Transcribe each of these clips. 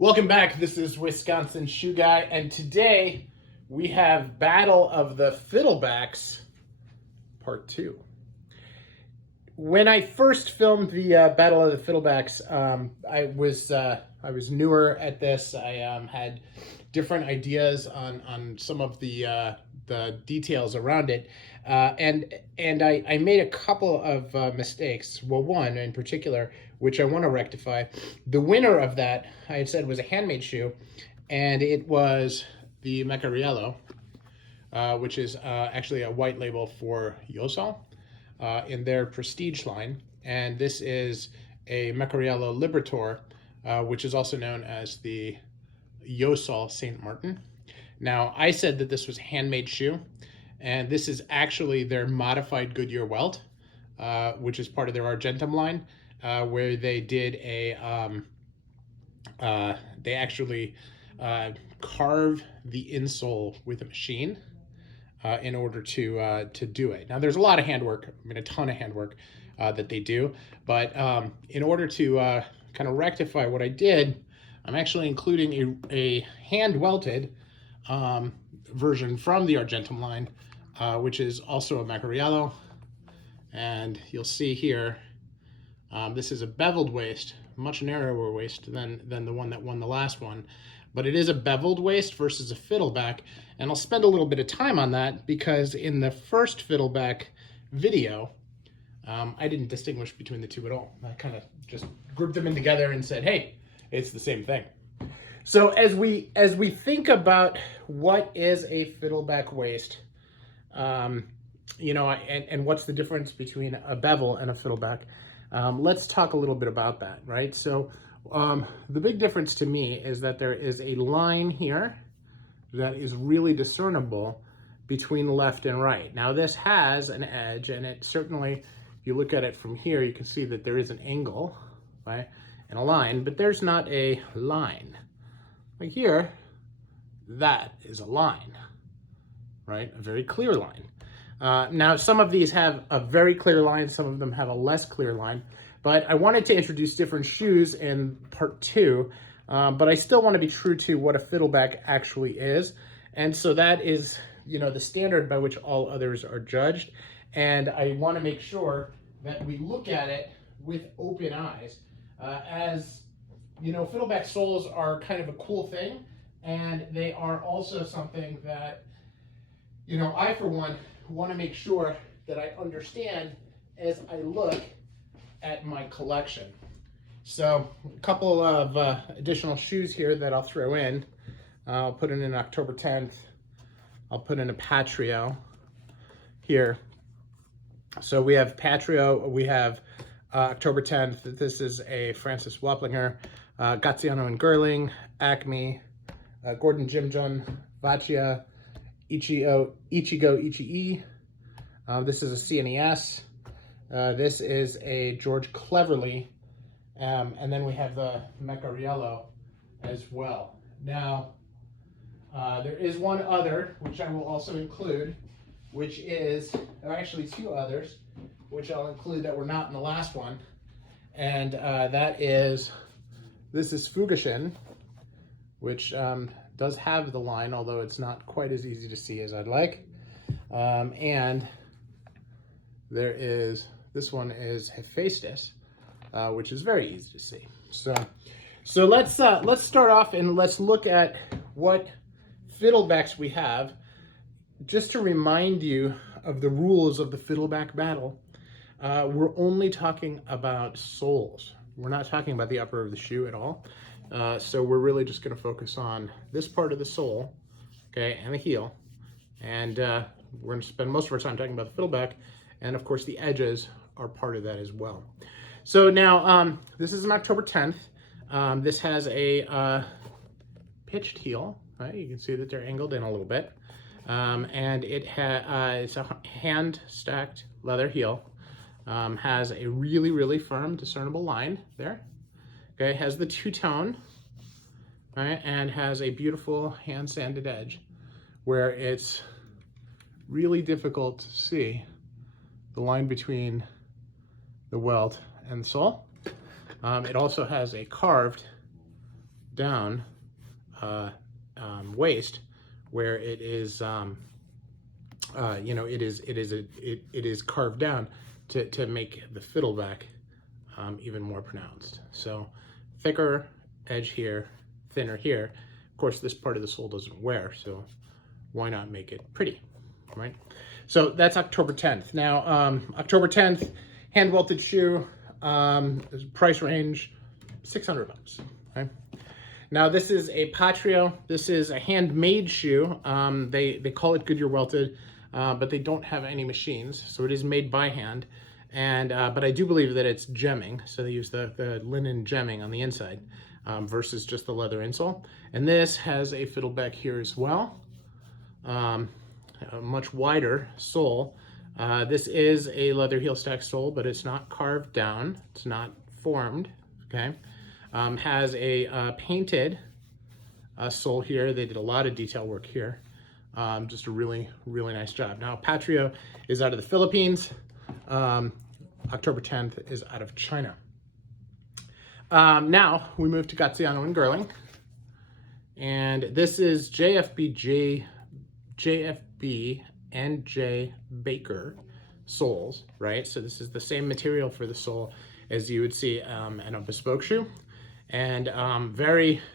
Welcome back. This is Wisconsin Shoe Guy, and today we have Battle of the Fiddlebacks Part 2. When I first filmed the Battle of the Fiddlebacks, I was newer at this. I had different ideas on some of the details around it, and I made a couple of mistakes. Well, one in particular, which I want to rectify. The winner of that, I had said, was a handmade shoe, and it was the Meccariello, which is actually a white label for Yeossal in their prestige line. And this is a Meccariello Librator, which is also known as the Yeossal St Martin. Now, I said that this was a handmade shoe, and this is actually their modified Goodyear welt, which is part of their Argentum line, where they did a, they actually carve the insole with a machine in order to do it. Now, there's a lot of handwork, I mean, a ton of handwork that they do, but in order to kind of rectify what I did, I'm actually including a hand-welted version from the Argentum line, which is also a Meccariello. And you'll see here, this is a beveled waist, much narrower waist than the one that won the last one. But it is a beveled waist versus a Fiddleback. And I'll spend a little bit of time on that because in the first Fiddleback video, I didn't distinguish between the two at all. I kind of just grouped them in together and said, hey, it's the same thing. So as we think about what is a Fiddleback waist, you know, and what's the difference between a bevel and a Fiddleback, let's talk a little bit about that, right? So the big difference to me is that there is a line here that is really discernible between left and right. Now, this has an edge, and it certainly, if you look at it from here, you can see that there is an angle, right, and a line, but there's not a line. Like here, that is a line, right? A very clear line. Now, some of these have a very clear line, some of them have a less clear line, but I wanted to introduce different shoes in part 2, but I still want to be true to what a Fiddleback actually is. And so that is, you know, the standard by which all others are judged. And I want to make sure that we look at it with open eyes. As you know, Fiddleback soles are kind of a cool thing, and they are also something that, you know, I, for one, want to make sure that I understand as I look at my collection. So a couple of additional shoes here that I'll throw in. I'll put in an October 10th. I'll put in a Patrio here. So we have Patrio, we have October 10th. This is a Francis Wopplinger, Gaziano and Girling, Acme, Gordon JimJun, Vahtia Ichigo Ichie. This is a CNES. This is a George Cleverly. And then we have the Meccariello as well. Now, there is one other, which I will also include, which is, or actually two others, which I'll include that were not in the last one. And that is, this is Fukushin, which does have the line, although it's not quite as easy to see as I'd like. And there is, this one is Hephaestus, which is very easy to see. So let's start off and let's look at what Fiddlebacks we have. Just to remind you of the rules of the Fiddleback battle, we're only talking about soles. We're not talking about the upper of the shoe at all. So we're really just going to focus on this part of the sole, okay, and the heel. And we're going to spend most of our time talking about the Fiddleback. And of course, the edges are part of that as well. So now, this is an October 10th. This has a pitched heel, right? You can see that they're angled in a little bit. And it's a hand-stacked leather heel. Has a really, really firm, discernible line there. Okay, has the two-tone, right? And has a beautiful hand-sanded edge where it's really difficult to see the line between the welt and the sole. It also has a carved down waist, where it is, you know, it is carved down to make the fiddleback even more pronounced. So thicker edge here, thinner here. Of course, this part of the sole doesn't wear, so why not make it pretty, right? So that's October 10th. Now, October 10th, hand welted shoe, price range $600, okay? Now this is a Patrio. This is a handmade shoe. They call it Goodyear welted, but they don't have any machines, so it is made by hand. And but I do believe that it's gemming, so they use the linen gemming on the inside versus just the leather insole. And this has a fiddleback here as well, a much wider sole. This is a leather heel stack sole, but it's not carved down. It's not formed, okay? Has a painted sole here. They did a lot of detail work here. Just a really, really nice job. Now, Patrio is out of the Philippines. October 10th is out of China. Now, we move to Gaziano and Girling. And this is JFB and J Baker soles, right? So this is the same material for the sole as you would see in a bespoke shoe. And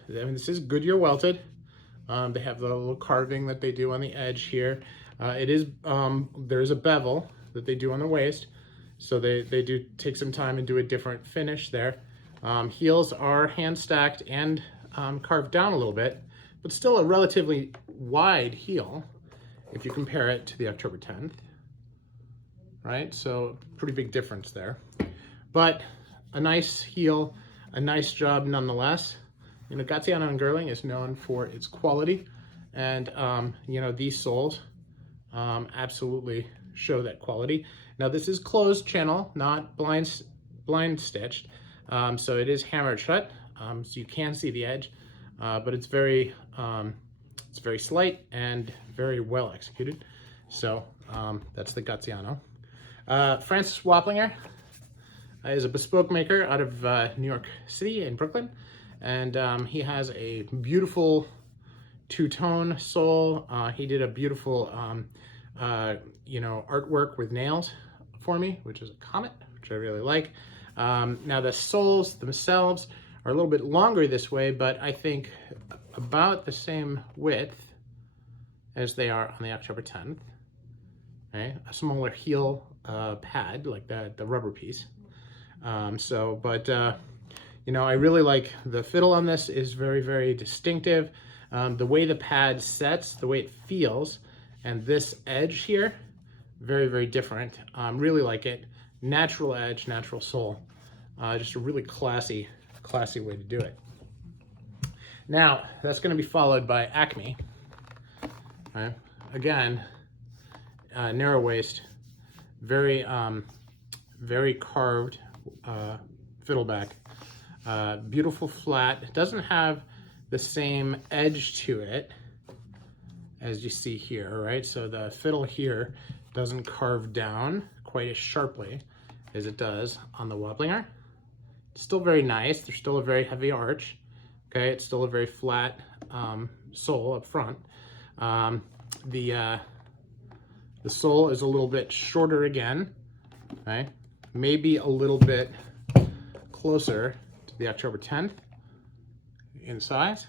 this is Goodyear welted. They have the little carving that they do on the edge here. There's a bevel that they do on the waist. So they do take some time and do a different finish there. Heels are hand stacked and carved down a little bit, but still a relatively wide heel if you compare it to the October 10th, right? So pretty big difference there. But a nice heel, a nice job nonetheless. You know, Gaziano and Girling is known for its quality, and you know, these soles absolutely show that quality. Now this is closed channel, not blind stitched, so it is hammered shut, so you can see the edge, but it's very slight and very well executed. So that's the Gaziano. Francis Wopplinger is a bespoke maker out of New York City in Brooklyn, and he has a beautiful two-tone sole. He did a beautiful you know, artwork with nails for me, which is a comet, which I really like. Now the soles themselves are a little bit longer this way, but I think about the same width as they are on the October 10th. Okay? A smaller heel pad, like the rubber piece. You know, I really like the fiddle on this. Is very, very distinctive. The way the pad sets, the way it feels, and this edge here, very, very different. Really like it. Natural edge, natural sole. Just a really classy way to do it. Now, that's going to be followed by Acme. Right? Again, narrow waist, very carved fiddleback. Beautiful flat. It doesn't have the same edge to it as you see here, right? So the fiddle here doesn't carve down quite as sharply as it does on the Wopplinger. It's still very nice. There's still a very heavy arch. Okay, it's still a very flat sole up front. The sole is a little bit shorter again, okay? Maybe a little bit closer to the October 10th in size.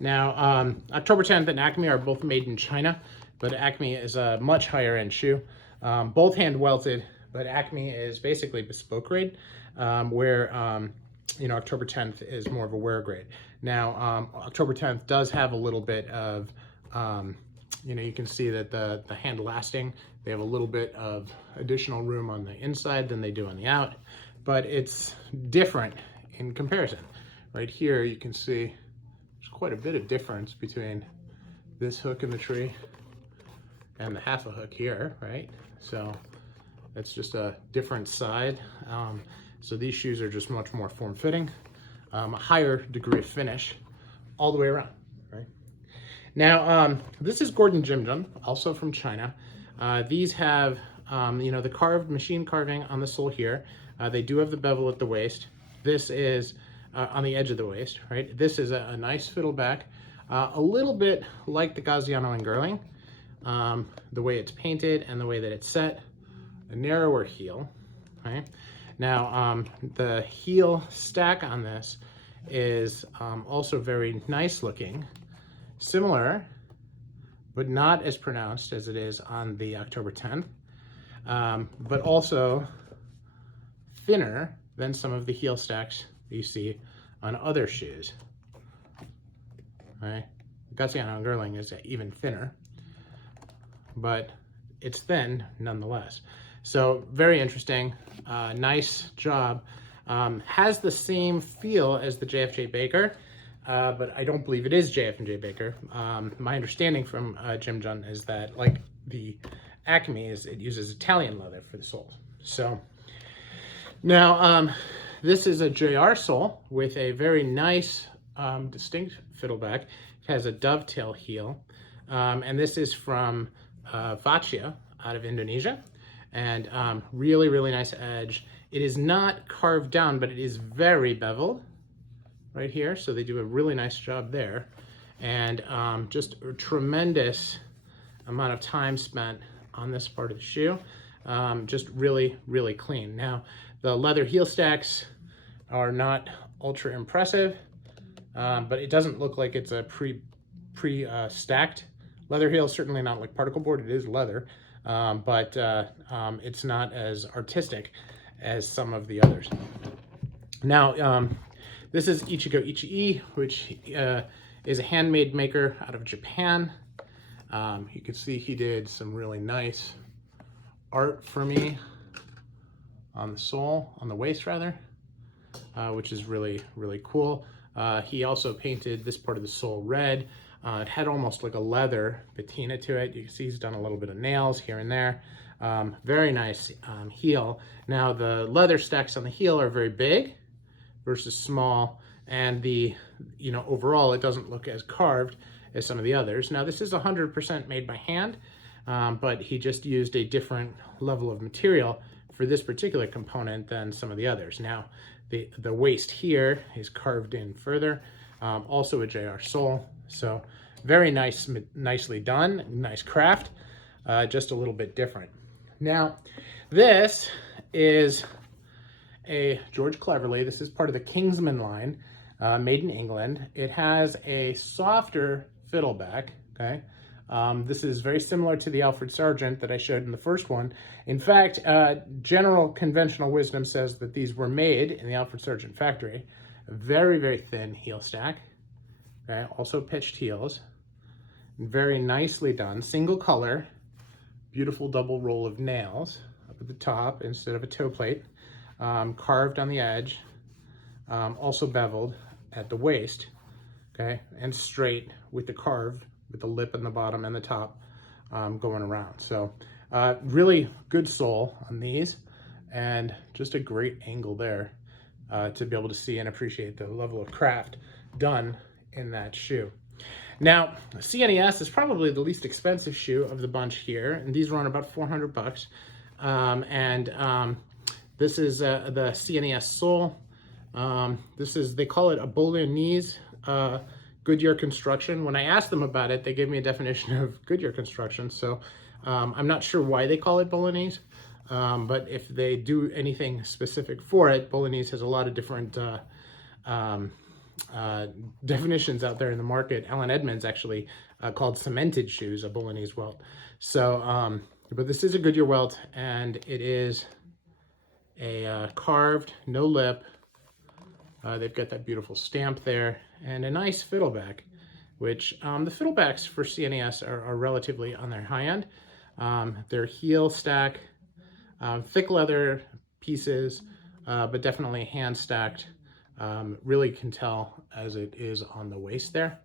Now, October 10th and Acme are both made in China, but Acme is a much higher end shoe. Both hand welted, but Acme is basically bespoke grade, where you know, October 10th is more of a wear grade. Now, October 10th does have a little bit of, you know, you can see that the hand lasting, they have a little bit of additional room on the inside than they do on the out, but it's different in comparison. Right here, you can see there's quite a bit of difference between this hook in the tree and the half a hook here, right? So it's just a different side. So these shoes are just much more form-fitting, a higher degree of finish all the way around, right? Now, this is Gordon JimJun, also from China. These have, you know, the machine carving on the sole here. They do have the bevel at the waist. This is on the edge of the waist, right? This is a nice fiddleback, a little bit like the Gaziano and Girling, the way it's painted and the way that it's set, a narrower heel, right? Now, the heel stack on this is also very nice looking, similar, but not as pronounced as it is on the October 10th, but also thinner than some of the heel stacks that you see on other shoes. Right? Gaziano and Girling is even thinner, but it's thin nonetheless. So very interesting, nice job. Has the same feel as the JF&J Baker, but I don't believe it is JF&J Baker. My understanding from JimJun is that, like the Acme, it uses Italian leather for the soles. So now this is a JR sole with a very nice, distinct fiddleback. It has a dovetail heel, and this is from Vahtia out of Indonesia, and really, really nice edge. It is not carved down, but it is very beveled right here, so they do a really nice job there, and just a tremendous amount of time spent on this part of the shoe. Just really, really clean. Now, the leather heel stacks are not ultra impressive, but it doesn't look like it's a pre-stacked leather heel. Certainly not like particle board. It is leather, but it's not as artistic as some of the others. Now, this is Ichigo Ichie, which is a handmade maker out of Japan. You can see he did some really nice art for me on the sole, on the waist rather, which is really, really cool. He also painted this part of the sole red. It had almost like a leather patina to it. You can see he's done a little bit of nails here and there. Very nice heel. Now the leather stacks on the heel are very big versus small, and the, overall it doesn't look as carved as some of the others. Now this is 100% made by hand, but he just used a different level of material for this particular component than some of the others. Now the waist here is carved in further, also a JR sole, so very nice, nicely done, nice craft, just a little bit different. Now this is a George Cleverly. This is part of the Kingsman line, made in England. It has a softer fiddleback, okay? This is very similar to the Alfred Sargent that I showed in the first one. In fact, general conventional wisdom says that these were made in the Alfred Sargent factory. A very, very thin heel stack, okay? Also pitched heels, very nicely done, single color, beautiful double roll of nails up at the top instead of a toe plate. Carved on the edge, also beveled at the waist, okay, and straight with the carve, with the lip in the bottom and the top going around. So really good sole on these, and just a great angle there to be able to see and appreciate the level of craft done in that shoe. Now, CNES is probably the least expensive shoe of the bunch here, and these run about 400 bucks. This is the CNES sole. They call it a Bolognese Goodyear construction. When I asked them about it, they gave me a definition of Goodyear construction. So I'm not sure why they call it Bolognese, but if they do anything specific for it, Bolognese has a lot of different definitions out there in the market. Alan Edmonds actually called cemented shoes a Bolognese welt. So, but this is a Goodyear welt, and it is a carved, no lip. They've got that beautiful stamp there, and a nice fiddleback, which the fiddlebacks for CNES are relatively on their high end. They're heel stack, thick leather pieces, but definitely hand stacked. Really can tell as it is on the waist there.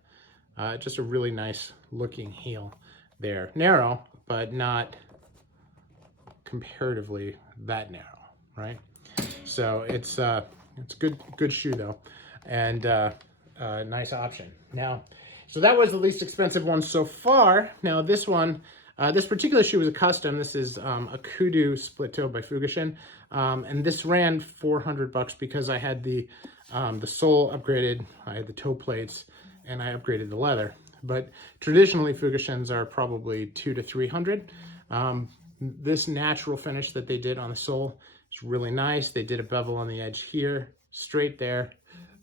Just a really nice looking heel there. Narrow, but not comparatively that narrow. Right, so it's good shoe though, and nice option. Now, so that was the least expensive one so far. Now this one, this particular shoe was a custom. This is a kudu split toe by Fukushin, and this ran 400 bucks because I had the The sole upgraded, I had the toe plates, and I upgraded the leather. But traditionally, Fukushins are probably 200 to 300. This natural finish that they did on the sole is really nice. They did a bevel on the edge here, straight there.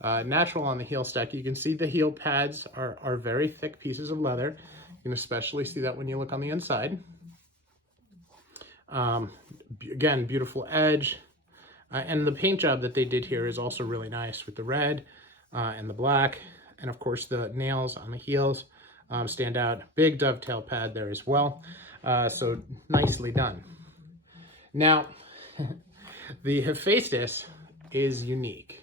Natural on the heel stack. You can see the heel pads are very thick pieces of leather. You can especially see that when you look on the inside. Again, beautiful edge. And the paint job that they did here is also really nice with the red and the black. And of course, the nails on the heels stand out. Big dovetail pad there as well. So nicely done. Now, the Hephaestus is unique.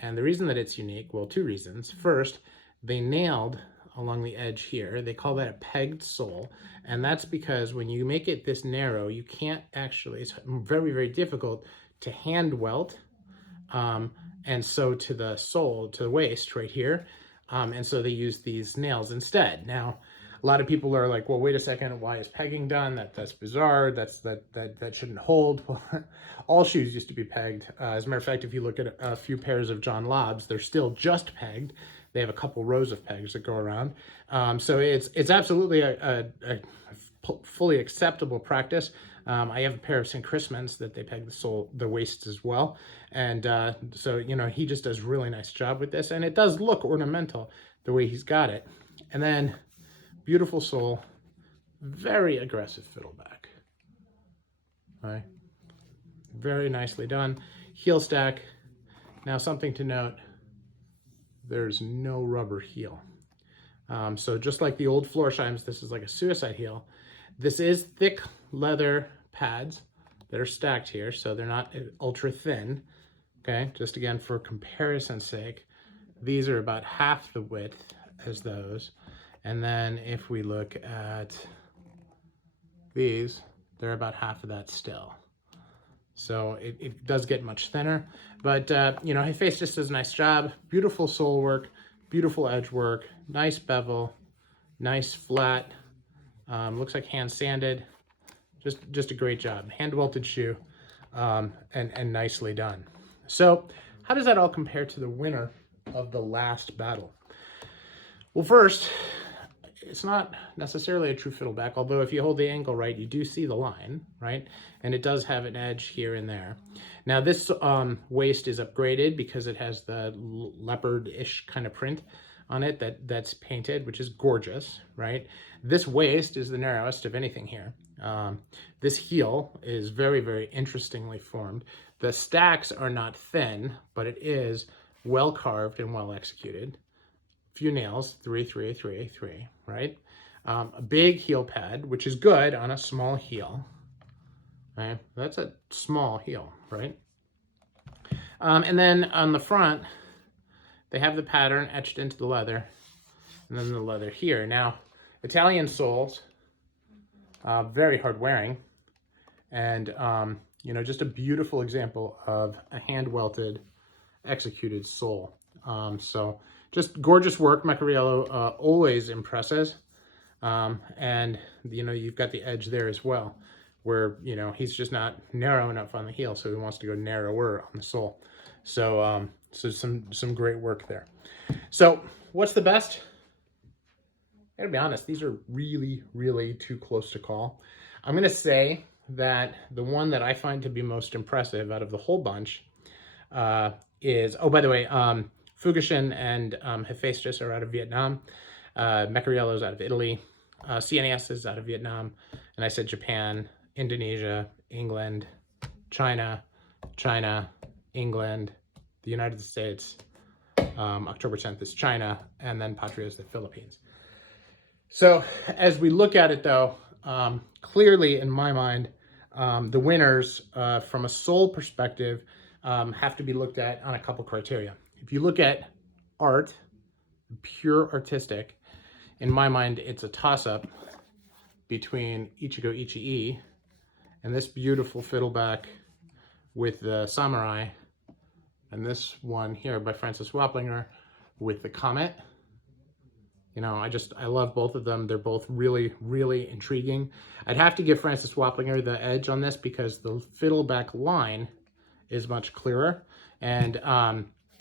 And the reason that it's unique, well, two reasons. First, they nailed along the edge here. They call that a pegged sole. And that's because when you make it this narrow, you can't actually, it's very, very difficult to hand welt. And so to the sole, to the waist right here. And so they use these nails instead. Now, a lot of people are like, well, wait a second, why is pegging done? That's bizarre. That shouldn't hold. Well, all shoes used to be pegged. As a matter of fact, if you look at a few pairs of John Lobs, they're still just pegged. They have a couple rows of pegs that go around. So it's absolutely a fully acceptable practice. I have a pair of Saint Crispins that they peg the waists as well. And so, you know, he just does a really nice job with this. And it does look ornamental the way he's got it. And then beautiful sole, very aggressive fiddleback. All right. Very nicely done. Heel stack. Now something to note, there's no rubber heel. So just like the old Florsheim's, this is like a suicide heel. This is thick leather pads that are stacked here, so they're not ultra thin. Okay, just again for comparison's sake, these are about half the width as those. And then if we look at these, they're about half of that still. So it does get much thinner, but you know, Hephaestus does a nice job. Beautiful sole work, beautiful edge work, nice bevel, nice flat. Looks like hand sanded. Just a great job. Hand welted shoe, and nicely done. So how does that all compare to the winner of the last battle? Well, first, it's not necessarily a true fiddleback, although if you hold the angle right, you do see the line, right? And it does have an edge here and there. Now this waist is upgraded because it has the leopard-ish kind of print on it that's painted, which is gorgeous, right? This waist is the narrowest of anything here. This heel is very, very interestingly formed. The stacks are not thin, but it is well carved and well executed. Few nails, 3, 3, 3, 3, right? A big heel pad, which is good on a small heel, right? That's a small heel, right? And then on the front, they have the pattern etched into the leather, and then the leather here. Now, Italian soles, very hard wearing, and you know, just a beautiful example of a hand welted, executed sole. So just gorgeous work. Meccariello always impresses, and you know, you've got the edge there as well, where you know he's just not narrow enough on the heel, so he wants to go narrower on the sole. So so some great work there. So what's the best? I gotta be honest, these are really, really too close to call. I'm gonna say that the one that I find to be most impressive out of the whole bunch is, oh, by the way, Fukushin and Hephaestus are out of Vietnam. Meccariello's out of Italy. CNES is out of Vietnam. And I said Japan, Indonesia, England, China, England, the United States. October 10th is China, and then Patria is the Philippines. So as we look at it though, clearly in my mind, the winners from a sole perspective have to be looked at on a couple criteria. If you look at art, pure artistic, in my mind, it's a toss-up between Ichigo Ichie and this beautiful fiddleback with the samurai, and this one here by Francis Wopplinger with the comet. You know, I love both of them. They're both really, really intriguing. I'd have to give Francis Wopplinger the edge on this because the fiddleback line is much clearer. And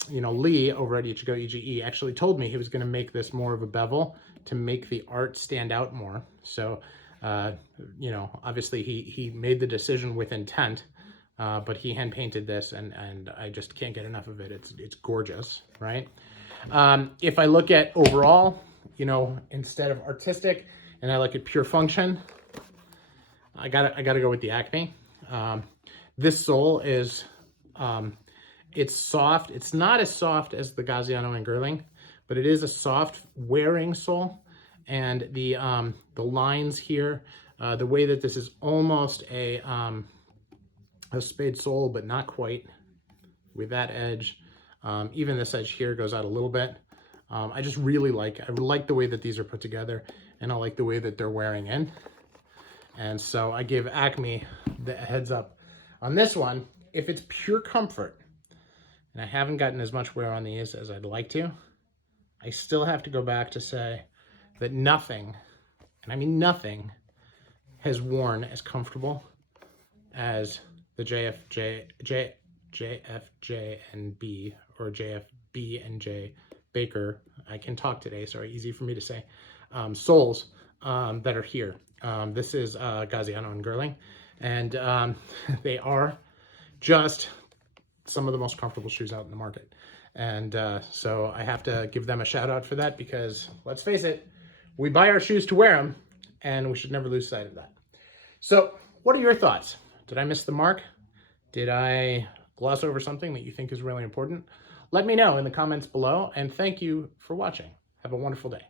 Lee over at Ichigo Ichie actually told me he was going to make this more of a bevel to make the art stand out more. So, obviously he made the decision with intent, but he hand painted this, and I just can't get enough of it. It's gorgeous, right? If I look at overall, instead of artistic, and I look at pure function, I gotta go with the Acme. This sole is, it's soft. It's not as soft as the Gaziano and Girling, but it is a soft wearing sole. And the lines here, the way that this is almost a spade sole, but not quite, with that edge. Even this edge here goes out a little bit. I just really like the way that these are put together, and I like the way that they're wearing in. And so I give Acme the heads up on this one. If it's pure comfort, and I haven't gotten as much wear on these as I'd like to, I still have to go back to say that nothing, and I mean nothing, has worn as comfortable as the JFJ and B, or JFB and J Baker, I can talk today, sorry, easy for me to say, soles that are here. This is Gaziano and Girling, and they are just some of the most comfortable shoes out in the market. And so I have to give them a shout out for that, because let's face it, we buy our shoes to wear them, and we should never lose sight of that. So what are your thoughts? Did I miss the mark? Did I gloss over something that you think is really important? Let me know in the comments below, and thank you for watching. Have a wonderful day.